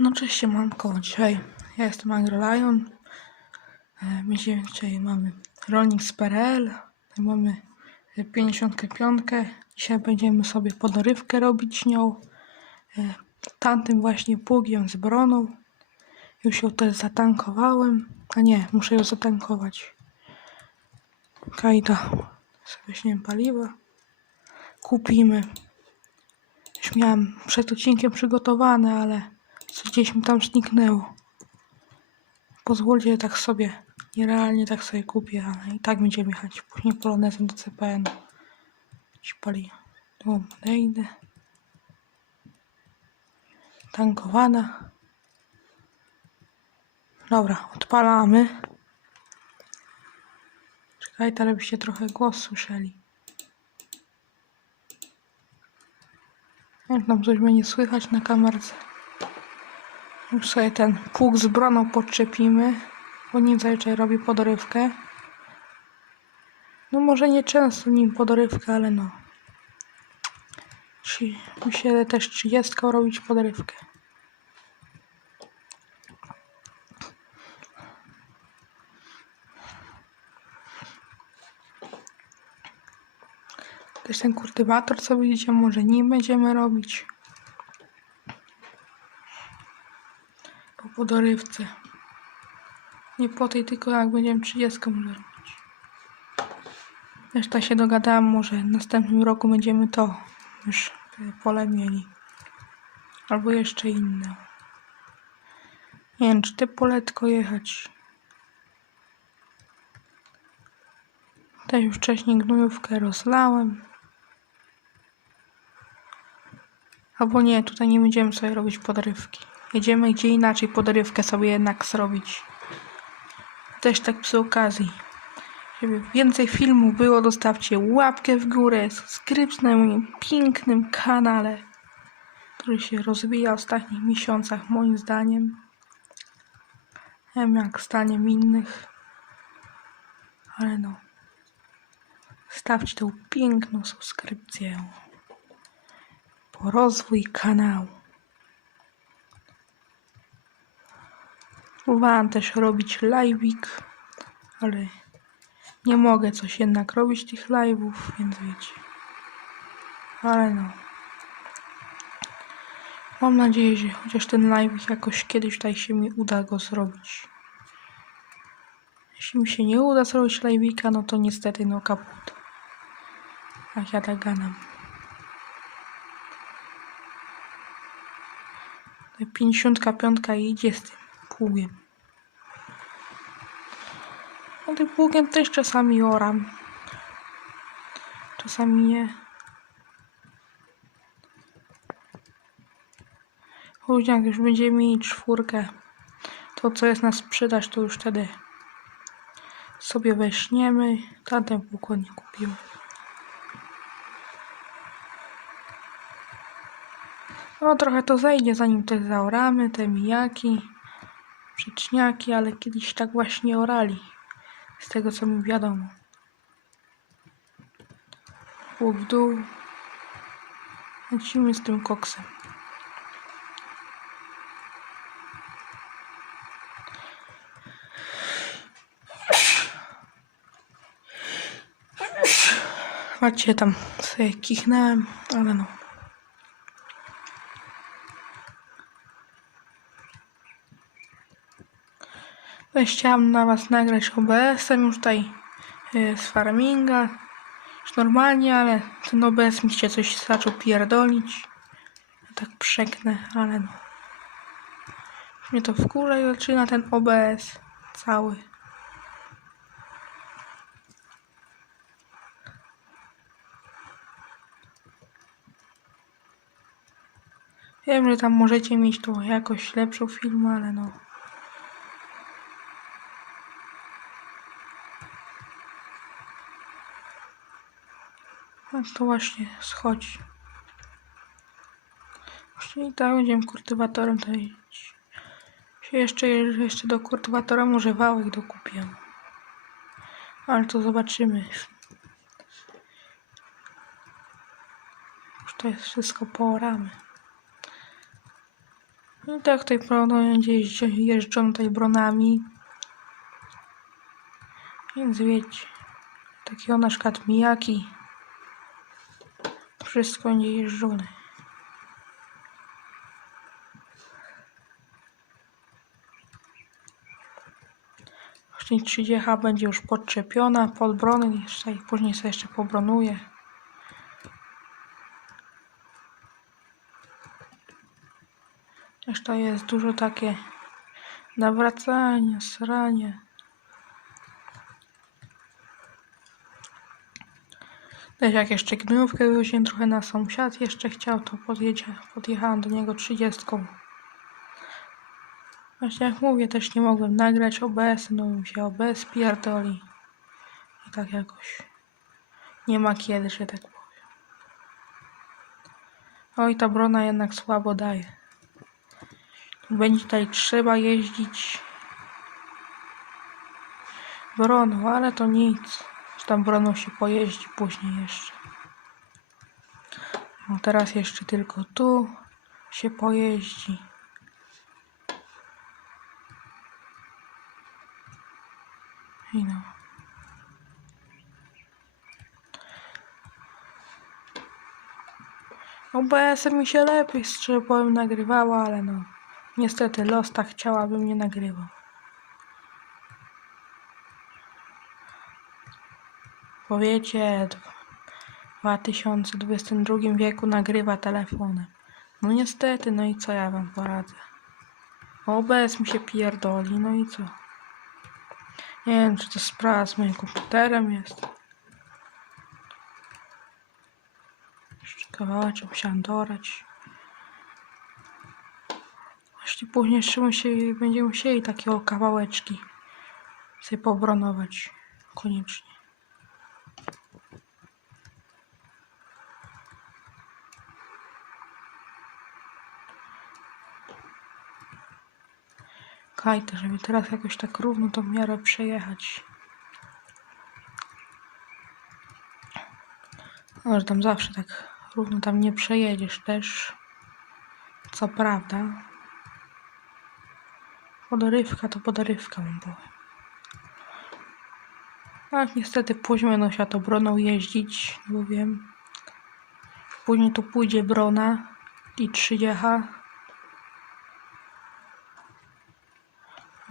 No cześć siemanko, dzisiaj ja jestem AgroLion. E, My dzisiaj mamy rolnik z PRL, mamy e, 55. Dzisiaj będziemy sobie podorywkę robić nią. E, Tamtym właśnie pługiem z broną. Już ją też zatankowałem. A nie, muszę ją zatankować. Kajda. Sobie paliwa. Kupimy. Już miałem przed odcinkiem przygotowane, ale gdzieś mi tam zniknęło. Pozwólcie tak sobie, nierealnie tak sobie kupię, ale i tak będziemy jechać później polonezem do CPN. Ci pali. Tu. Tankowana. Dobra, odpalamy. Czekaj, teraz byście trochę głos słyszeli. Jak tam coś będzie słychać na kamerce. Już sobie ten pług z broną podczepimy, bo nim zazwyczaj robi podorywkę. No może nie często nim podorywkę, ale no. Muszę też 30 robić podrywkę. Też ten kultywator, co widzicie, może nim będziemy robić. Po podorywce. Nie po tej, tylko jak będziemy 30 może robić. Reszta się dogadałam, może w następnym roku będziemy to już te pole mieli. Albo jeszcze inne. Nie wiem, czy te poletko jechać. Też już wcześniej gnojówkę rozlałem. Albo nie, tutaj nie będziemy sobie robić podrywki. Jedziemy gdzie inaczej podrywkę sobie jednak zrobić. Też tak przy okazji. Żeby więcej filmów było, zostawcie łapkę w górę, subskrypcję na moim pięknym kanale, który się rozwija w ostatnich miesiącach, moim zdaniem. Nie wiem jak zdaniem innych. Ale no. Stawcie tą piękną subskrypcję. Po rozwój kanału. Próbowałam też robić live'ik, ale nie mogę coś jednak robić tych live'ów, więc wiecie. Ale no. Mam nadzieję, że chociaż ten live jakoś kiedyś tutaj się mi uda go zrobić. Jeśli mi się nie uda zrobić live'ika, no to niestety no kaput. Jak ja tak gadam. 55 idzie z tym pługiem. No tym pługiem też czasami oram. Czasami nie. Później jak już będziemy mieli czwórkę, to co jest na sprzedaż, to już wtedy sobie weźmiemy. Tamten pług nie kupiłem. No trochę to zejdzie, zanim te zaoramy, te mijaki, przyczniaki, ale kiedyś tak właśnie orali. Z tego co mi wiadomo. Łuk w dół. Lecimy z tym koksem. Macie tam sobie kichnąłem, ale no. Chciałam na was nagrać OBS-em już tutaj yy, z farminga. Już normalnie, ale ten OBS mi się coś zaczął pierdolić. Ja tak przeknę, ale no. Mnie to wkurza i zaczyna ten OBS cały. Wiem, że tam możecie mieć tu jakoś lepszą filmę, ale no. No to właśnie schodzi. Właśnie i tak będziemy kultywatorem to. Się jeszcze, jeszcze do kultywatora może wałek dokupię. Ale to zobaczymy. Już to jest wszystko pooramy. I tak tutaj gdzieś jeżdżą tutaj bronami. Więc wiecie, takiego na przykład mijaki. Wszystko będzie jeżdżone. Właśnie 30 będzie już podczepiona pod brony, i później sobie jeszcze pobronuję. Jeszcze jest dużo takie nawracania, srania. Też jak jeszcze gnojówkę wywoziłem trochę na sąsiad, jeszcze chciał, to podjedzie, podjechałem do niego 30. Właśnie jak mówię, też nie mogłem nagrać OBS, no mi się OBS pierdoli. I tak jakoś nie ma kiedy, że tak powiem. Oj, ta brona jednak słabo daje. Będzie tutaj trzeba jeździć broną, ale to nic. Z tam broną się pojeździ później jeszcze. No teraz jeszcze tylko tu się pojeździ. I no. OBS mi się lepiej, szczerze powiem, nagrywało, ale no. Niestety los tak chciałabym nie nagrywał. Powiecie, w 2022 wieku nagrywa telefonem. No niestety, no i co ja wam poradzę. OBS mi się pierdoli, no i co? Nie wiem, czy to sprawa z moim komputerem jest. Jeszcze kawałeczek musiałam dorać. Właśnie później jeszcze musieli, będziemy musieli takie kawałeczki sobie pobronować. Koniecznie. Kajte, żeby teraz jakoś tak równo tą miarę przejechać. No, że tam zawsze tak równo tam nie przejedziesz też. Co prawda. Podorywka to podorywka, wam powiem. Tak, niestety później będą się to broną jeździć, bo wiem. Później tu pójdzie brona i trzydziecha.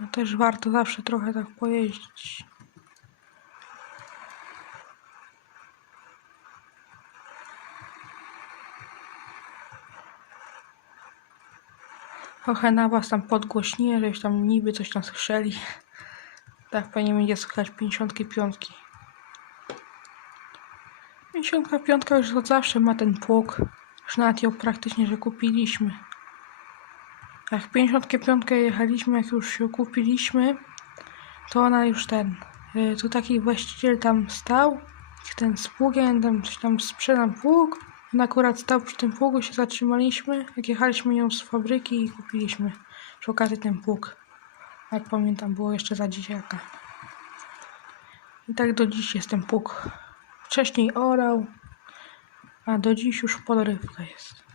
No też warto zawsze trochę tak pojeździć. Trochę na was tam podgłośnię, żebyś tam niby coś tam słyszeli. Tak pewnie będzie słychać 55. 55 już od zawsze ma ten pług. Już nawet ją praktycznie, że kupiliśmy. Jak 55 jechaliśmy, jak już ją kupiliśmy, to ona już ten. y, Tu taki właściciel tam stał, ten z pługiem, tam coś tam sprzedam pług. On akurat stał przy tym pługu, się zatrzymaliśmy. Jak jechaliśmy ją z fabryki i kupiliśmy przy okazji ten pług. Jak pamiętam, było jeszcze za dzieciaka. I tak do dziś jest ten pług. Wcześniej orał, a do dziś już podrywka jest.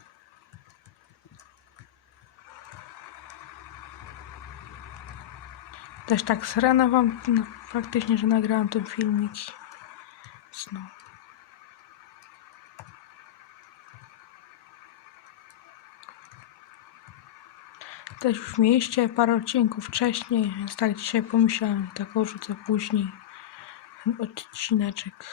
Też tak z rana wam no, praktycznie, że nagrałam ten filmik. No. Też już mieliście parę odcinków wcześniej, więc tak dzisiaj pomyślałem, tak rzucę później odcineczek.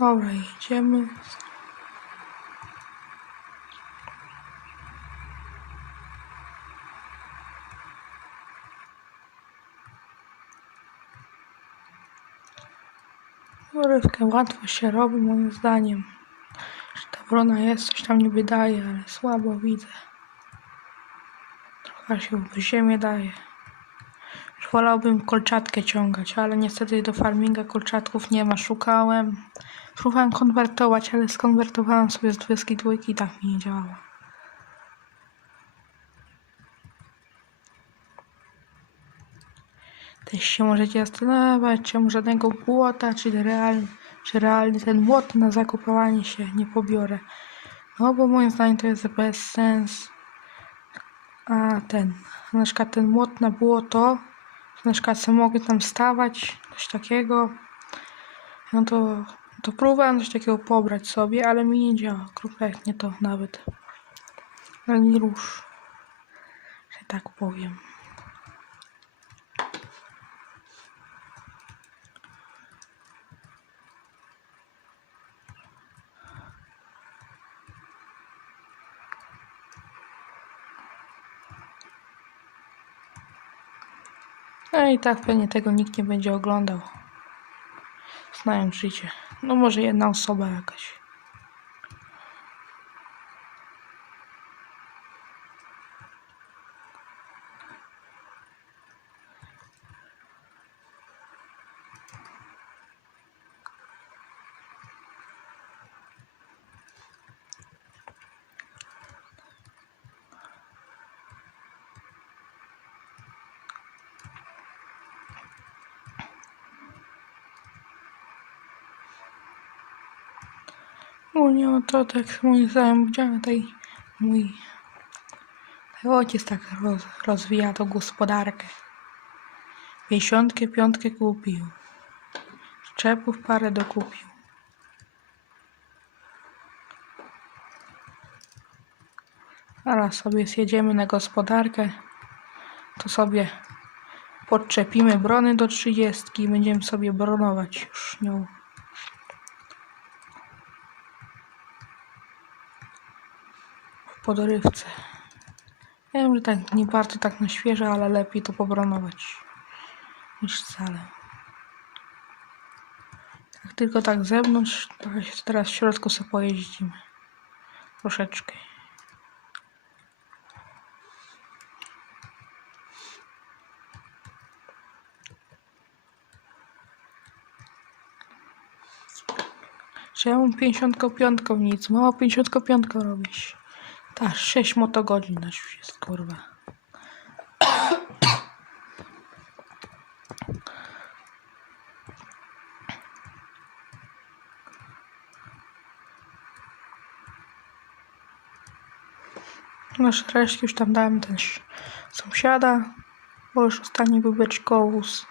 Dobra, jedziemy. Rybkę łatwo się robi, moim zdaniem. Że ta brona jest, coś tam nie wydaje, ale słabo widzę. Trochę się w ziemię daje. Wolałbym kolczatkę ciągać, ale niestety do farminga kolczatków nie ma. Szukałem. Próbowałem konwertować, ale skonwertowałem sobie z 22 i tak mi nie działało. Też się możecie zastanawiać, czemu żadnego błota, czy realny, czy realny ten błot na zakopywanie się nie pobiorę. No bo moim zdaniem to jest bez sens. A ten, na przykład ten młot na błoto, na przykład co mogę tam stawać, coś takiego, no to, to próbowałem coś takiego pobrać sobie, ale mi nie działa, kompletnie to nawet. Ani rusz, że tak powiem. No i tak pewnie tego nikt nie będzie oglądał. Znając życie. No może jedna osoba jakaś. Ogólnie no to tak moim zdaniem widziałem tutaj mój mój ojciec tak roz, rozwija tą gospodarkę. Pięćdziesiątkę piątkę kupił. Szczepów parę dokupił. Zaraz sobie zjedziemy na gospodarkę. To sobie podczepimy brony do trzydziestki i będziemy sobie bronować już nią. W podrywce. Ja wiem, że tak nie bardzo tak na świeże, ale lepiej to pobronować niż wcale. Jak tylko tak z zewnątrz, trochę się teraz w środku sobie pojeździmy. Troszeczkę. Czemu 55 nic? Mało 55 robisz. Tak, 6 motogodzin na już jest, kurwa. Nasz resztki już tam dałem też sąsiada, bo już ostatni był beczkowóz.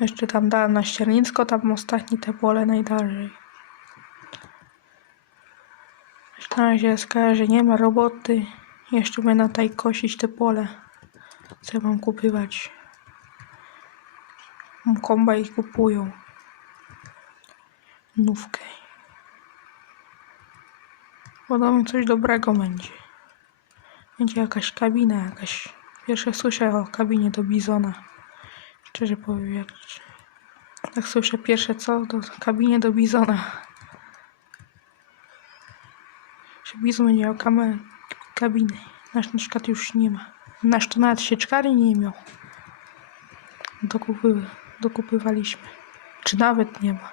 Jeszcze tam dałem na ściernicko, tam ostatni te pole najdalej. Na razie że nie ma roboty. Jeszcze będę tutaj kosić te pole. Co mam kupywać? Mam komba i kupują. Nówkę. Podobno coś dobrego będzie. Będzie jakaś kabina, jakaś. Pierwsze słyszę o kabinie do Bizona. Szczerze powiedziawszy. Tak słyszę pierwsze co, to kabinie do Bizona. Bizon będzie miał kamerę, kabiny. Nasz na przykład już nie ma. Nasz to nawet sieczkary nie miał. Dokupy, dokupywaliśmy. Czy nawet nie ma.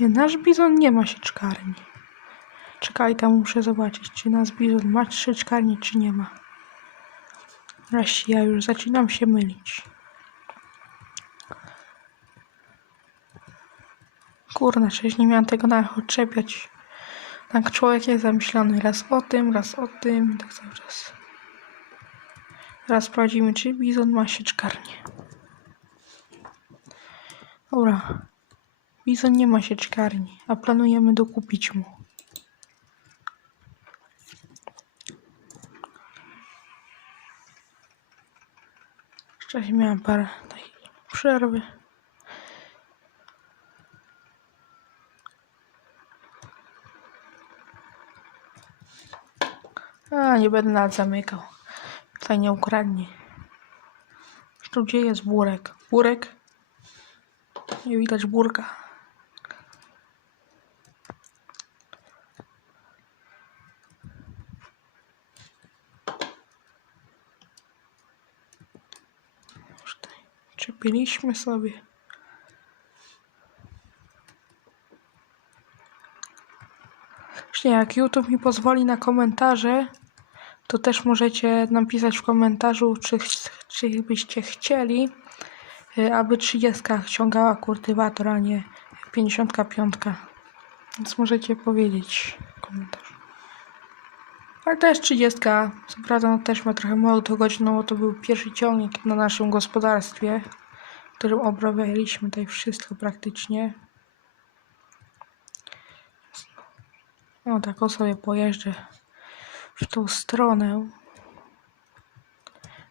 Nie, nasz bizon nie ma sieczkarni. Czekaj, tam muszę zobaczyć, czy nasz bizon ma sieczkarnię, czy nie ma. Raz ja już zaczynam się mylić. Kurna, przecież nie miałem tego na odczepiać. Tak człowiek jest zamyślony raz o tym, raz o tym i tak cały czas. Teraz sprawdzimy, czy bizon ma sieczkarnię. Dobra. Bizon nie ma sieczkarni, a planujemy dokupić mu. Wcześniej miałem parę tej przerwy. A, nie będę nawet zamykał. Tutaj nie ukradnie. Tu gdzie jest burek? Burek? Nie widać burka. Czepiliśmy sobie. Właśnie jak YouTube mi pozwoli na komentarze, to też możecie napisać w komentarzu, czy, czy byście chcieli, y, aby 30 ściągała kultywator, a nie 55. Więc możecie powiedzieć w komentarzu. Ale też 30, co prawda no też ma trochę mało godzin, no bo to był pierwszy ciągnik na naszym gospodarstwie, w którym obrabialiśmy tutaj wszystko praktycznie. No tak o sobie pojeżdżę w tą stronę,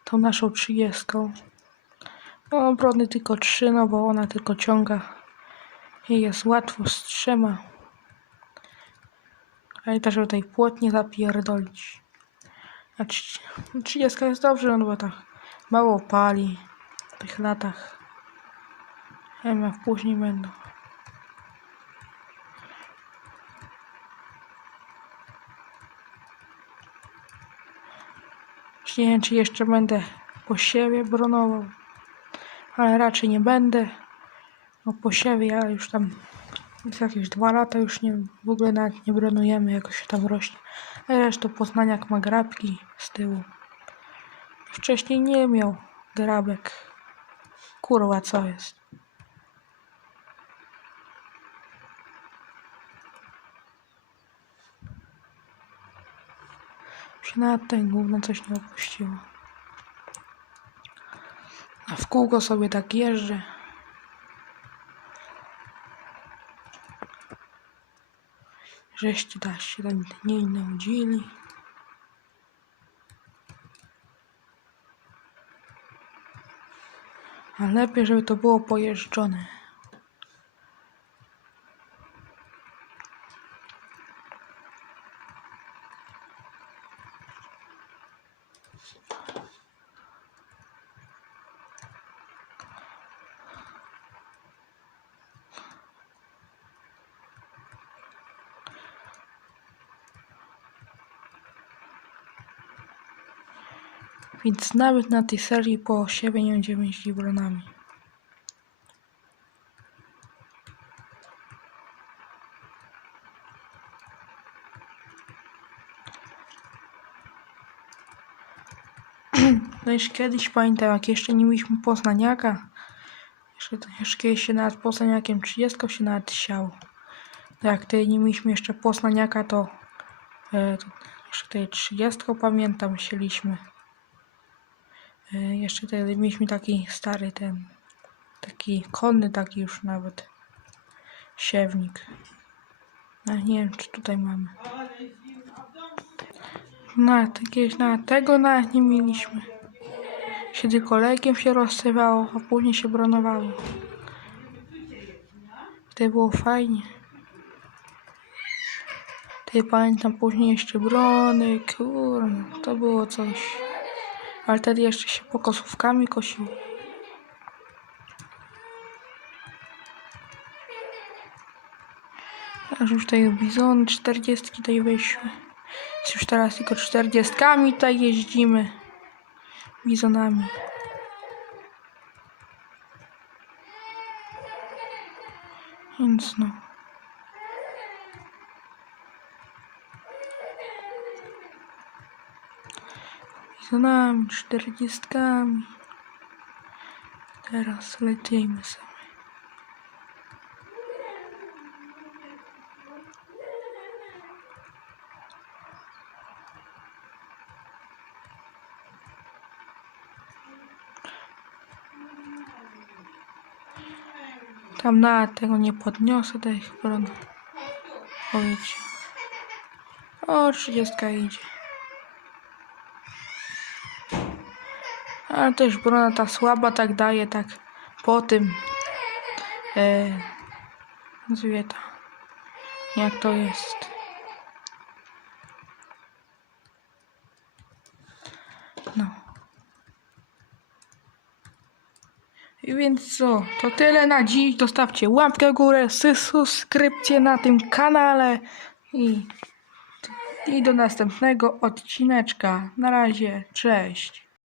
tą naszą 30. No obrony tylko 3, no bo ona tylko ciąga i jest łatwo z trzema. Też żeby tej płotnie zapierdolić. A trz- 30 jest dobrze, no bo tak mało pali w tych latach. MF później będą. Nie wiem, czy jeszcze będę po siewie bronował, ale raczej nie będę. No po siewie ja już tam jest jakieś dwa lata już nie, w ogóle nawet nie bronujemy, jakoś tam rośnie. A resztą Poznaniak ma grabki z tyłu. Wcześniej nie miał grabek. Kurwa, co jest? Się nawet ten gówno coś nie opuściło. A w kółko sobie tak jeżdżę. Żeście da się tam nie nudzili. A lepiej, żeby to było pojeżdżone. Więc nawet na tej serii po siebie nie będziemy jeździć bronami. No już kiedyś pamiętam, jak jeszcze nie mieliśmy poznaniaka. Jeszcze, jeszcze kiedyś się nawet poznaniakiem 30 się nawet siało. To jak tutaj nie mieliśmy jeszcze poznaniaka, to, e, to jeszcze tej 30 pamiętam, sieliśmy. E, jeszcze wtedy mieliśmy taki stary ten, taki konny taki już nawet siewnik. No, nie wiem, czy tutaj mamy. No, jakiegoś na tego nawet nie mieliśmy. Się tylko się rozsywało, a później się bronowało. Wtedy było fajnie. Wtedy pamiętam później jeszcze brony, kurde, to było coś. Ale wtedy jeszcze się pokosówkami kosiło. Aż już tutaj bizony 40 tutaj wyszły. Już teraz tylko 40 tutaj jeździmy. Bizonami. Więc no. Bizonami, 40. Teraz lecimy sobie. Tam na tego nie podniosę bron. Powiedzcie. O, 30 idzie. Ale też brona ta słaba tak daje, tak po tym. E, nazwie. Jak to jest. No. I więc co, to tyle na dziś. Zostawcie łapkę w górę, subskrypcję na tym kanale i, i do następnego odcineczka. Na razie, cześć.